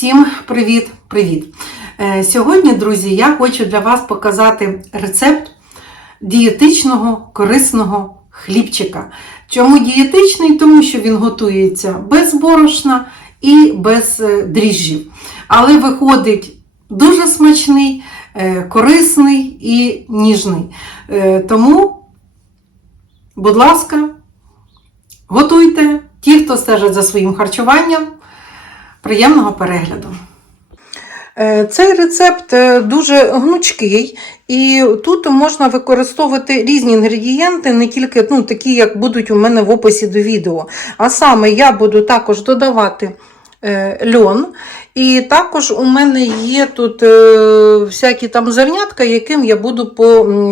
Всім привіт-привіт! Е, Сьогодні, друзі, я хочу для вас показати рецепт дієтичного корисного хлібчика. Чому дієтичний? Тому що він готується без борошна і без е, дріжджів. Але виходить дуже смачний, е, корисний і ніжний. Тому, будь ласка, готуйте ті, хто стежить за своїм харчуванням. Приємного перегляду! Е, Цей рецепт е, дуже гнучкий, і тут можна використовувати різні інгредієнти, не тільки ну, такі, як будуть у мене в описі до відео. А саме я буду також додавати льон. І також у мене є тут е, всякі там зернятка, яким я буду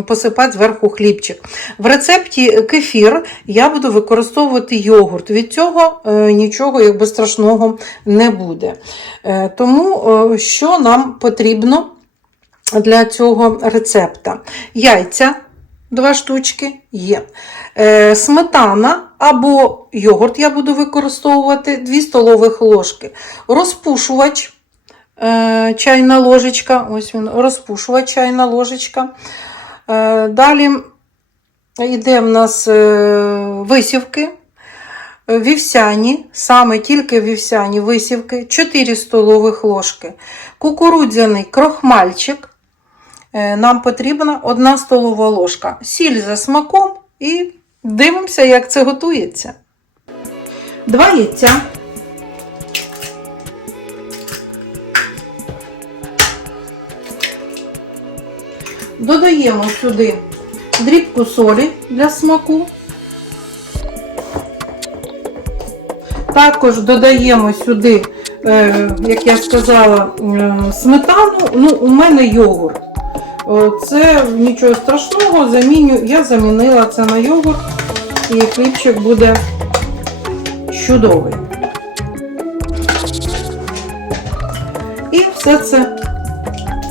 посипати зверху хлібчик. В рецепті кефір я буду використовувати йогурт. Від цього е, нічого якби страшного не буде. Е, тому е, що нам потрібно для цього рецепта? Яйця. Два штучки є. Е, сметана або йогурт я буду використовувати 2 столових ложки. Розпушувач, е, чайна ложечка. Ось він, розпушувач, чайна ложечка. Е, далі йде в нас е, висівки. Вівсяні, саме тільки вівсяні висівки, 4 столових ложки. Кукурудзяний крохмальчик. Нам потрібна 1 столова ложка. Сіль за смаком і дивимося, як це готується. Два яйця. Додаємо сюди дрібку солі для смаку. Також додаємо сюди, е, як я сказала, сметану. Ну, у мене йогурт. О, Це нічого страшного, заміню, я замінила це на йогурт, і хлібчик буде чудовий. І все це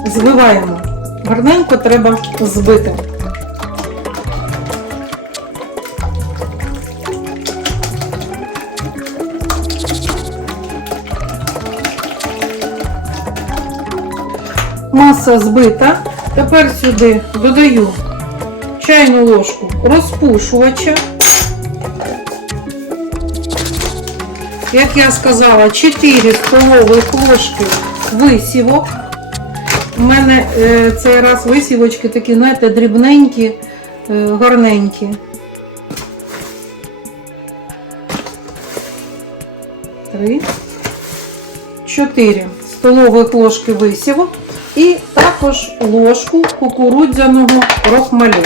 збиваємо. Гарненько треба збити. Маса збита. Тепер сюди додаю чайну ложку розпушувача. Як я сказала, 4 столових ложки висівок. У мене е, цей раз висівочки такі, знаєте, дрібненькі, е, гарненькі. Три, чотири столових ложки висівок і також ложку кукурудзяного крохмалю.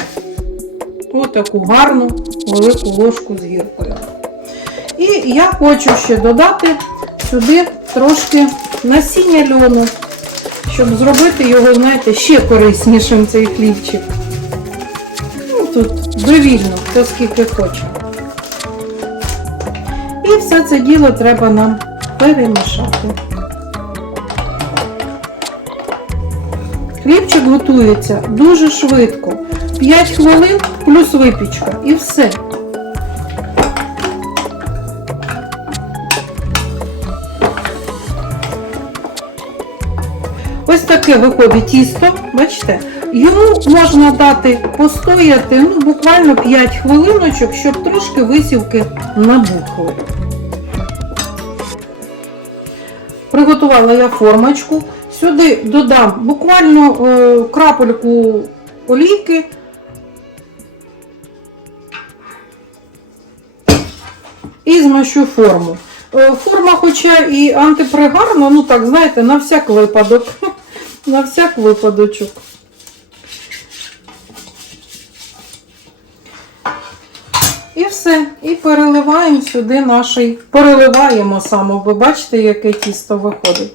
Отаку гарну велику ложку з гіркою. І я хочу ще додати сюди трошки насіння льону, щоб зробити його, знаєте, ще кориснішим цей хлібчик. Ну, тут довільно, хто скільки хоче. І все це діло треба нам перемішати. Хлібчик готується дуже швидко. 5 хвилин плюс випічка. І все. Ось таке виходить тісто, бачите? Йому можна дати постояти ну, буквально 5 хвилиночок, щоб трошки висівки набухли. Приготувала я формочку. Сюди додам буквально е, крапельку олійки. І змащу форму. Е, Форма, хоча і антипригарна, ну так, знаєте, на всяк випадок. На всяк випадочок. І все. І переливаємо сюди наший. Переливаємо саме, ви бачите, яке тісто виходить.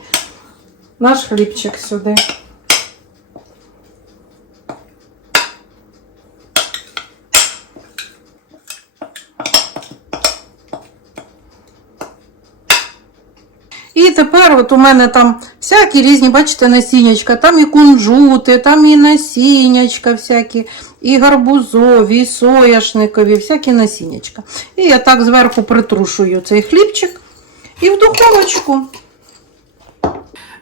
Наш хлібчик сюди. І тепер от у мене там всякі різні, бачите, насіннячка. Там і кунжути, там і насіннячка всякі, і гарбузові, і сояшникові, всякі насіннячка. І я так зверху притрушую цей хлібчик і в духовочку.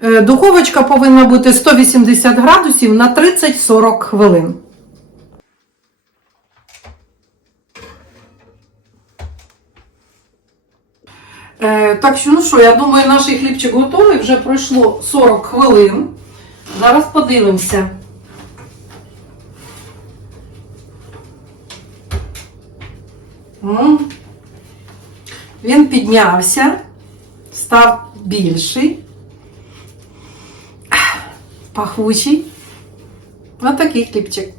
Е, Духовочка повинна бути 180 градусів на 30-40 хвилин. Е, так що, ну що, я думаю, наш хлібчик готовий. Вже пройшло 40 хвилин. Зараз подивимося. Він піднявся, став більший, пахучий. Ось такий хлібчик.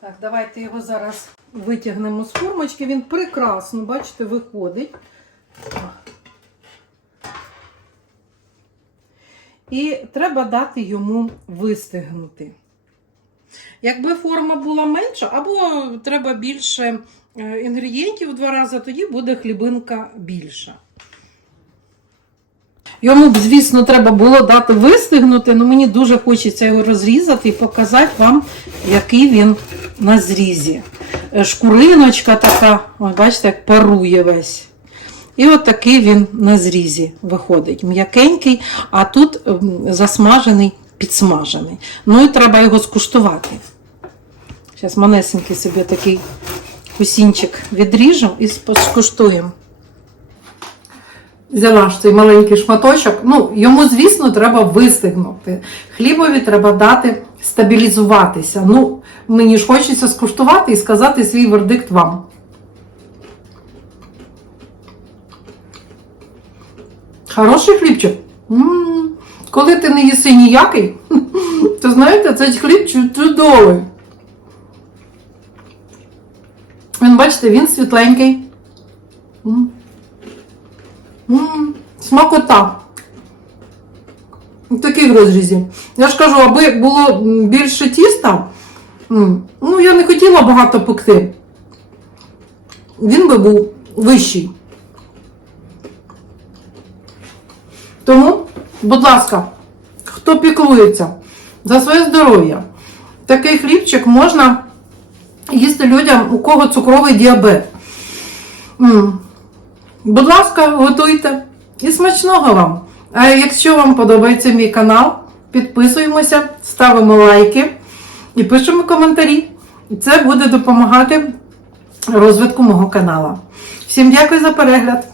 Так, давайте його зараз витягнемо з формочки. Він прекрасно, бачите, виходить. І треба дати йому вистигнути. Якби форма була менша, або треба більше е, інгредієнтів в два рази, тоді буде хлібинка більша. Йому б, звісно, треба було дати вистигнути, але мені дуже хочеться його розрізати і показати вам, який він на зрізі. Е, Шкуриночка така, бачите, як парує весь. І от такий він на зрізі виходить. М'якенький, а тут ем, засмажений, підсмажений. Ну і треба його скуштувати. Зараз манесенький собі такий кусінчик відріжу і скуштуємо. Взяла ж цей маленький шматочок. Ну, йому, звісно, треба вистигнути. Хлібові треба дати стабілізуватися. Ну, мені ж хочеться скуштувати і сказати свій вердикт вам. Хороший хлібчик. м Коли ти не їси ніякий, то знаєте, цей хліб чудовий. Він, бачите, він світленький. Смакота. В таких розрізі. Я ж кажу, аби було більше тіста, ну я не хотіла багато пекти. Він би був вищий. Тому, будь ласка, хто піклується за своє здоров'я, такий хлібчик можна їсти людям, у кого цукровий діабет. Будь ласка, готуйте і смачного вам! А якщо вам подобається мій канал, підписуємося, ставимо лайки і пишемо коментарі. І це буде допомагати розвитку мого каналу. Всім дякую за перегляд!